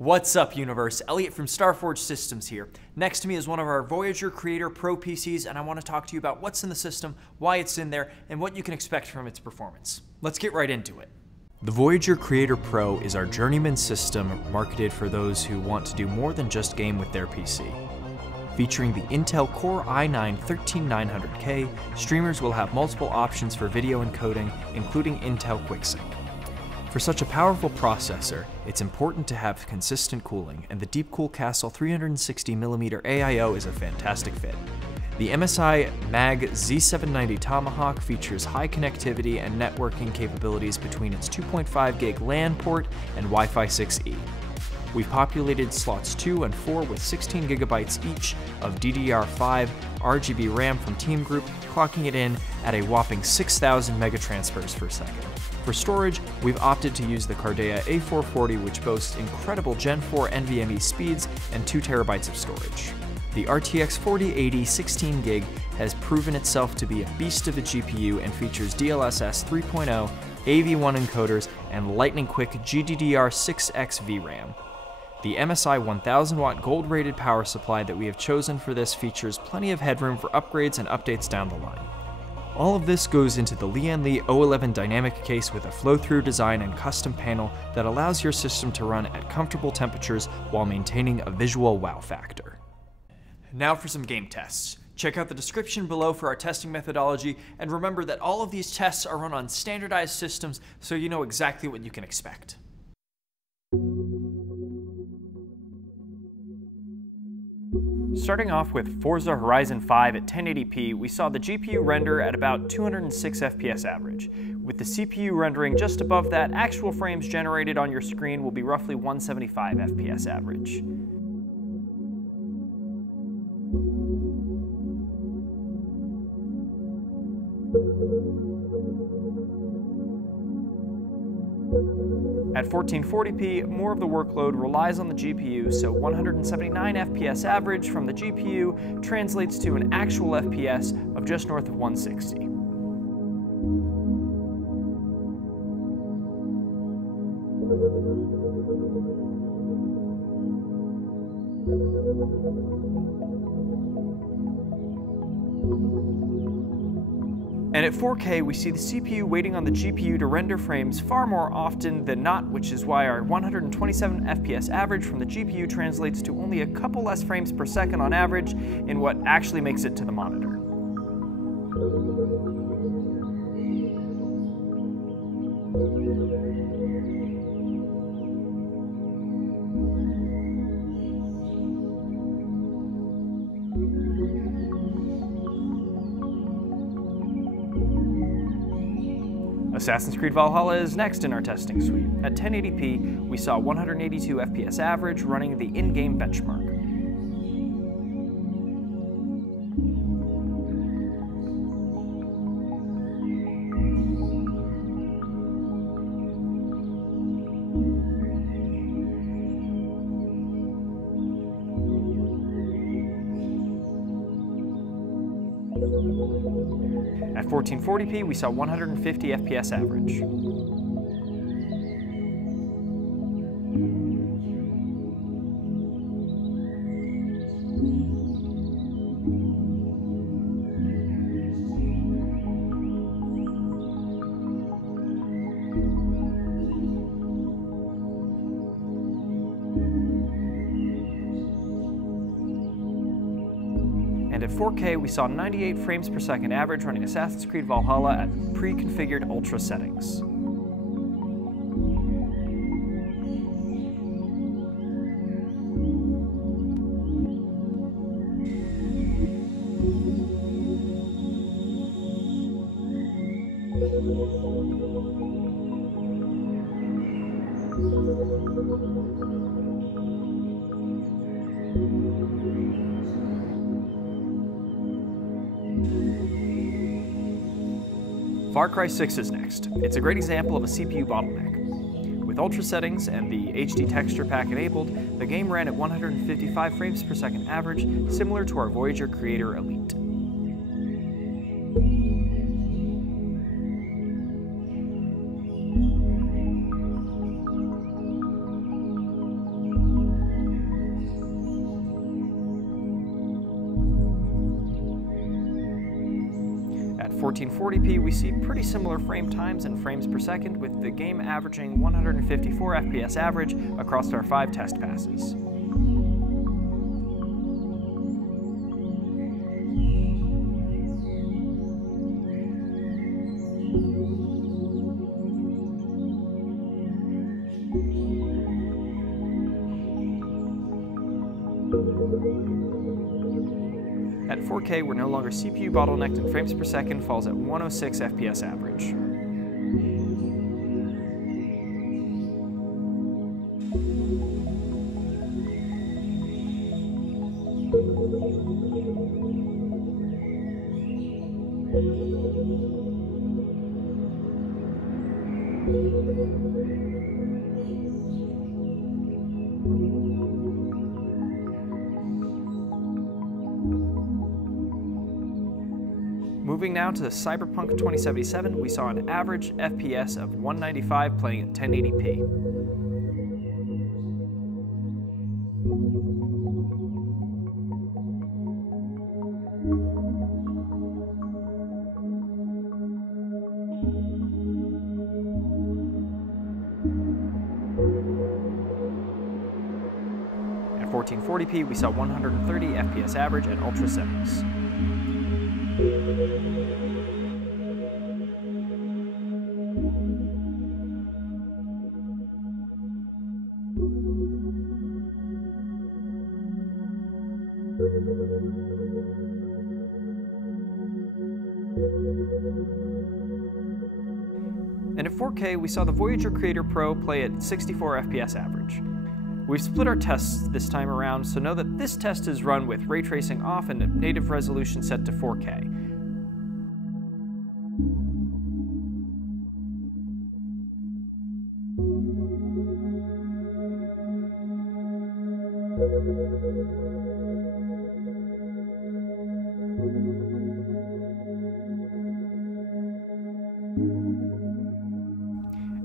What's up, universe? Elliot from Starforge Systems here. Next to me is one of our Voyager Creator Pro PCs, and I want to talk to you about what's in the system, why it's in there, and what you can expect from its performance. Let's get right into it. The Voyager Creator Pro is our journeyman system marketed for those who want to do more than just game with their PC. Featuring the Intel Core i9-13900K, streamers will have multiple options for video encoding, including Intel QuickSync. For such a powerful processor, it's important to have consistent cooling, and the Deepcool Castle 360mm AIO is a fantastic fit. The MSI Mag Z790 Tomahawk features high connectivity and networking capabilities between its 2.5 gig LAN port and Wi-Fi 6E. We've populated slots 2 and 4 with 16 gigabytes each of DDR5 RGB RAM from Team Group, clocking it in at a whopping 6,000 megatransfers per second. For storage, we've opted to use the Cardea A440, which boasts incredible Gen 4 NVMe speeds and 2 terabytes of storage. The RTX 4080 16 gig has proven itself to be a beast of a GPU and features DLSS 3.0, AV1 encoders, and lightning-quick GDDR6X VRAM. The MSI 1000-watt gold-rated power supply that we have chosen for this features plenty of headroom for upgrades and updates down the line. All of this goes into the Lian Li O11 dynamic case with a flow-through design and custom panel that allows your system to run at comfortable temperatures while maintaining a visual wow factor. Now for some game tests. Check out the description below for our testing methodology, and remember that all of these tests are run on standardized systems so you know exactly what you can expect. Starting off with Forza Horizon 5 at 1080p, we saw the GPU render at about 206 FPS average. With the CPU rendering just above that, actual frames generated on your screen will be roughly 175 FPS average. At 1440p, more of the workload relies on the GPU, so 179 FPS average from the GPU translates to an actual FPS of just north of 160. And at 4K, we see the CPU waiting on the GPU to render frames far more often than not, which is why our 127 FPS average from the GPU translates to only a couple less frames per second on average in what actually makes it to the monitor. Assassin's Creed Valhalla is next in our testing suite. At 1080p, we saw 182 FPS average running the in-game benchmark. At 1440p, we saw 150 FPS average. And at 4K, we saw 98 frames per second average running Assassin's Creed Valhalla at pre-configured ultra settings. Far Cry 6 is next. It's a great example of a CPU bottleneck. With ultra settings and the HD texture pack enabled, the game ran at 155 frames per second average, similar to our Voyager Creator Elite. 1440p, we see pretty similar frame times and frames per second, with the game averaging 154 FPS average across our 5 test passes. At 4K, we're no longer CPU bottlenecked and frames per second falls at 106 FPS average. Moving now to Cyberpunk 2077, we saw an average FPS of 195 playing at 1080p. At 1440p, we saw 130 FPS average at ultra settings. And at 4K, we saw the Voyager Creator Pro play at 64 FPS average. We've split our tests this time around, so know that this test is run with ray tracing off and a native resolution set to 4K.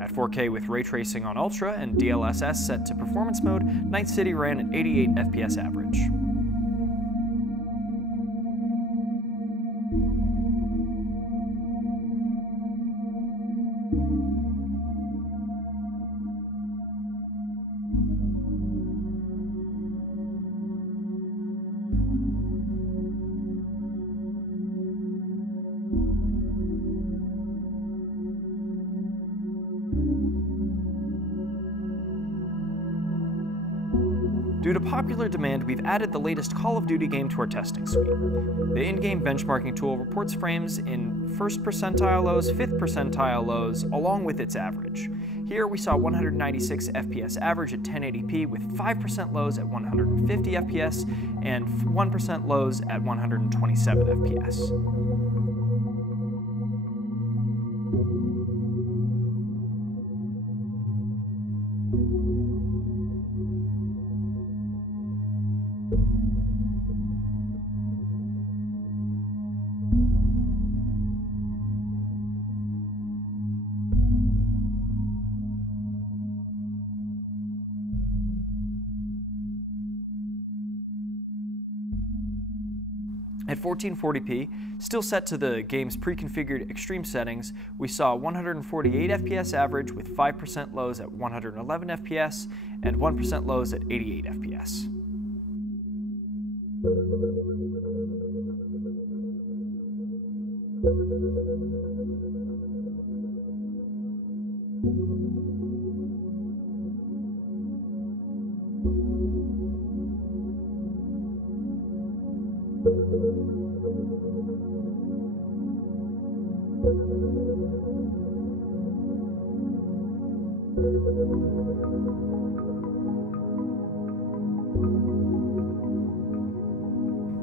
At 4K with ray tracing on Ultra and DLSS set to performance mode, Night City ran at 88 FPS average. Due to popular demand, we've added the latest Call of Duty game to our testing suite. The in-game benchmarking tool reports frames in 1st percentile lows, 5th percentile lows, along with its average. Here we saw 196 FPS average at 1080p with 5% lows at 150 FPS and 1% lows at 127 FPS. At 1440p, still set to the game's pre-configured extreme settings, we saw 148 FPS average with 5% lows at 111 FPS and 1% lows at 88 FPS.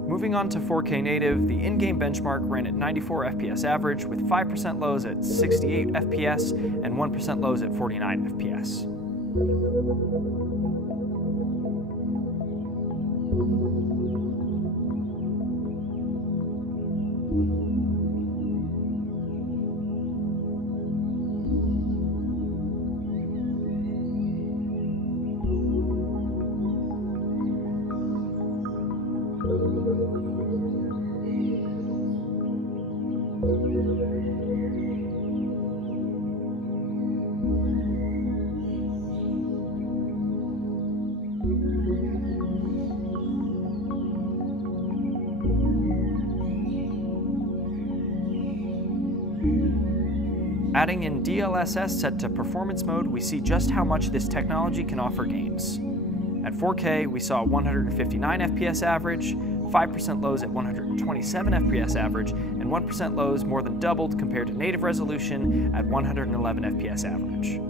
Moving on to 4K native, the in-game benchmark ran at 94 FPS average with 5% lows at 68 FPS and 1% lows at 49 FPS. Adding in DLSS set to performance mode, we see just how much this technology can offer games. At 4K, we saw 159 FPS average, 5% lows at 127 FPS average, and 1% lows more than doubled compared to native resolution at 111 FPS average.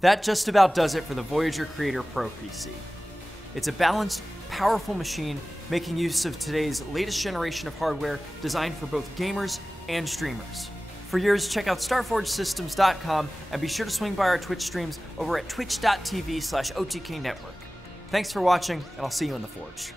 That just about does it for the Voyager Creator Pro PC. It's a balanced, powerful machine making use of today's latest generation of hardware designed for both gamers and streamers. For yours, check out StarForgeSystems.com and be sure to swing by our Twitch streams over at twitch.tv/OTKnetwork. Thanks for watching, and I'll see you in the Forge.